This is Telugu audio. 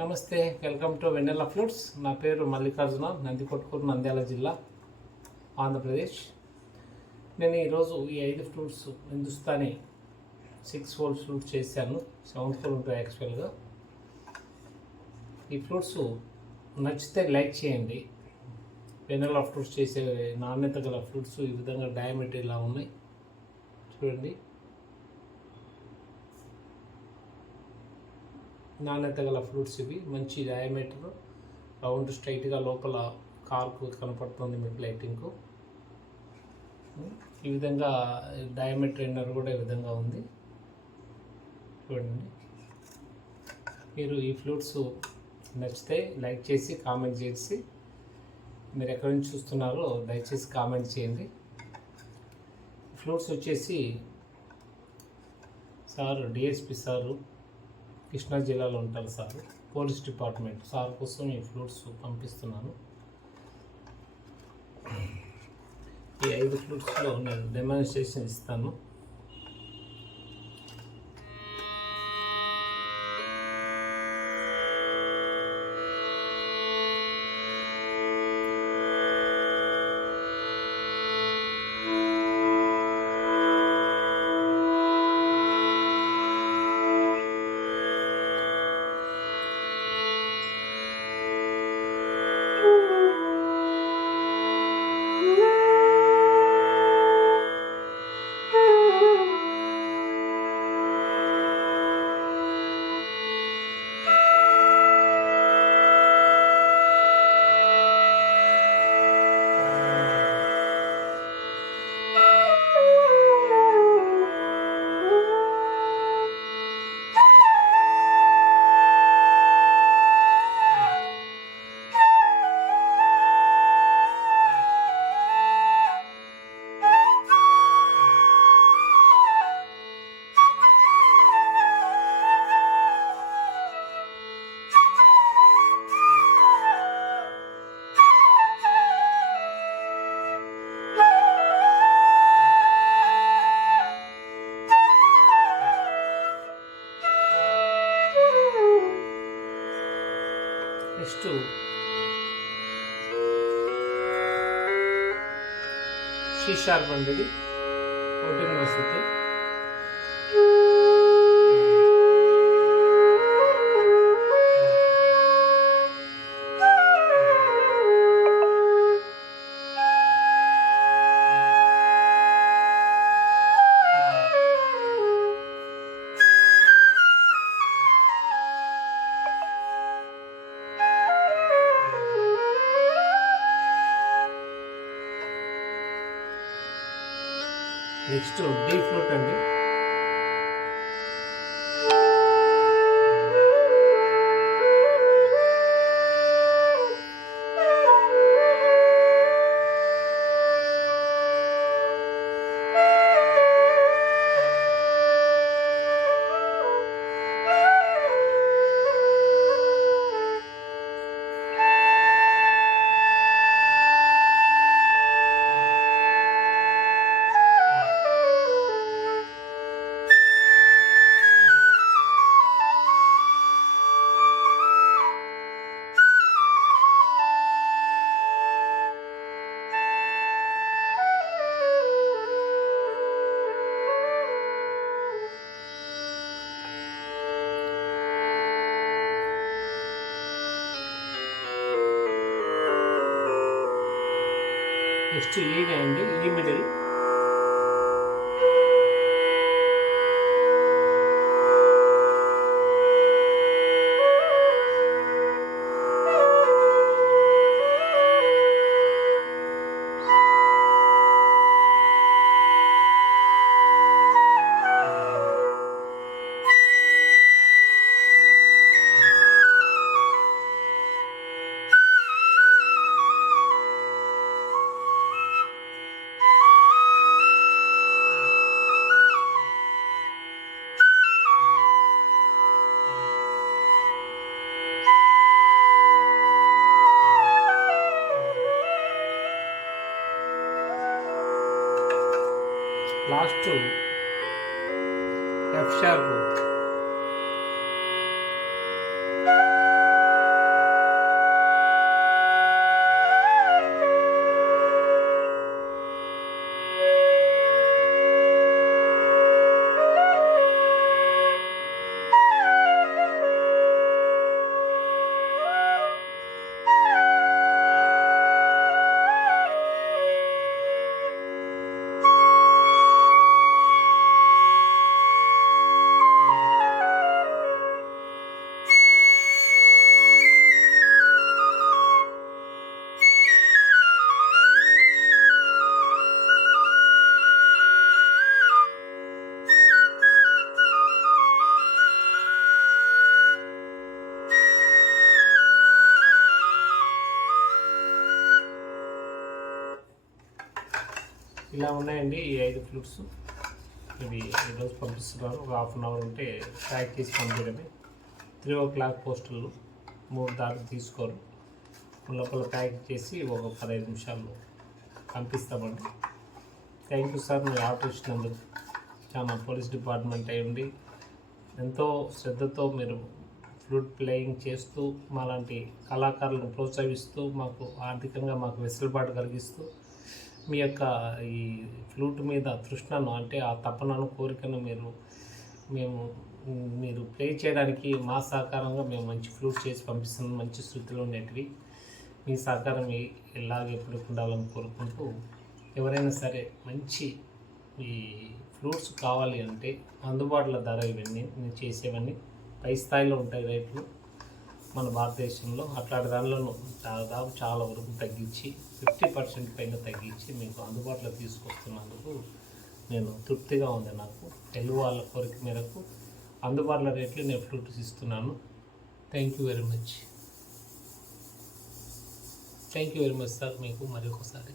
నమస్తే, వెల్కమ్ టు వెన్నెల ఫ్రూట్స్. నా పేరు మల్లికార్జున, నందికొట్కూరు, నంద్యాల జిల్లా, ఆంధ్రప్రదేశ్. నేను ఈరోజు ఈ 5 ఫ్రూట్స్ హిందుస్థానీ 6 హోల్ ఫ్రూట్స్ చేశాను. 7th హోల్ ఉంటాయి యాక్చువల్గా. ఈ ఫ్రూట్స్ నచ్చితే లైక్ చేయండి. వెన్నెల ఫ్రూట్స్ చేసే నాణ్యత గల ఫ్రూట్స్ ఈ విధంగా డయామీటర్ ఇలా ఉన్నాయి చూడండి. నాణ్యత గల ఫ్రూట్స్ ఇవి. మంచి డయామీటర్, రౌండ్ స్ట్రైట్గా లోపల కార్కు కనపడుతుంది మీకు లైటింగ్కు. ఈ విధంగా డయామీటర్ ఎన్నర్ కూడా ఈ విధంగా ఉంది చూడండి. మీరు ఈ ఫ్రూట్స్ నచ్చితే లైక్ చేసి కామెంట్ చేసి, మీరు ఎక్కడి నుంచి చూస్తున్నారో దయచేసి కామెంట్ చేయండి. ఫ్రూట్స్ వచ్చేసి సార్ డిఎస్పి సారు కృష్ణా జిల్లాలో ఉంటారు సార్, పోలీస్ డిపార్ట్మెంట్ సార్ కోసం ఈ ఫ్రూట్స్ పంపిస్తున్నాను. ఈ 5 ఫ్రూట్స్లో నేను డెమాన్స్ట్రేషన్ ఇస్తాను. నెక్స్ట్ షీషార్ బండిది 14వ స్థితి. నెక్స్ట్ డీ ఫ్రూట్ అండి. నెక్స్ట్ ఈనే అండి, ఈ మిడిల్. Last F#. ఇలా ఉన్నాయండి ఈ 5 ఫ్లూట్స్. ఇవి ఈరోజు పంపిస్తున్నాను. ఒక హాఫ్ అన్ అవర్ ఉంటే ప్యాక్ చేసి పంపించడమే. 3 o'clock పోస్టులు 3 దాకా తీసుకోరు. లోపల ప్యాక్ చేసి ఒక 15 నిమిషాల్లో పంపిస్తామండి. థ్యాంక్ యూ సార్, మీరు ఆర్డర్ ఇచ్చినందుకు. చాలా పోలీస్ డిపార్ట్మెంట్ అయి ఉండి ఎంతో శ్రద్ధతో మీరు ఫ్లూట్ ప్లేయింగ్ చేస్తూ మాలాంటి కళాకారులను ప్రోత్సహిస్తూ మాకు ఆర్థికంగా మాకు వెసులుబాటు కలిగిస్తూ మీ యొక్క ఈ ఫ్లూట్ మీద తృష్ణను అంటే ఆ తపనను కోరికను మీరు ప్లే చేయడానికి మా సహకారంగా మేము మంచి ఫ్లూట్ చేసి పంపిస్తున్నాం. మంచి శృతిలో ఉండేటివి. మీ సహకారం ఇలాగే ఎప్పుడు ఉండాలని కోరుకుంటూ, ఎవరైనా సరే మంచి ఈ ఫ్లూట్స్ కావాలి అంటే అందుబాటులో ధర ఇవన్నీ నేను చేసేవన్నీ పై స్థాయిలో ఉంటాయి రేట్లు మన భారతదేశంలో. అట్లాంటి దానిలో దాదాపు చాలా వరకు తగ్గించి 50% పైన తగ్గించి మీకు అందుబాటులో తీసుకొస్తున్నందుకు నేను తృప్తిగా ఉంది. నాకు తెలుగు వాళ్ళ కోరిక మేరకు అందుబాటులో రేట్లు నేను ఫ్లూట్స్ ఇస్తున్నాను. Thank you very much sir. మీకు మరి ఒకసారి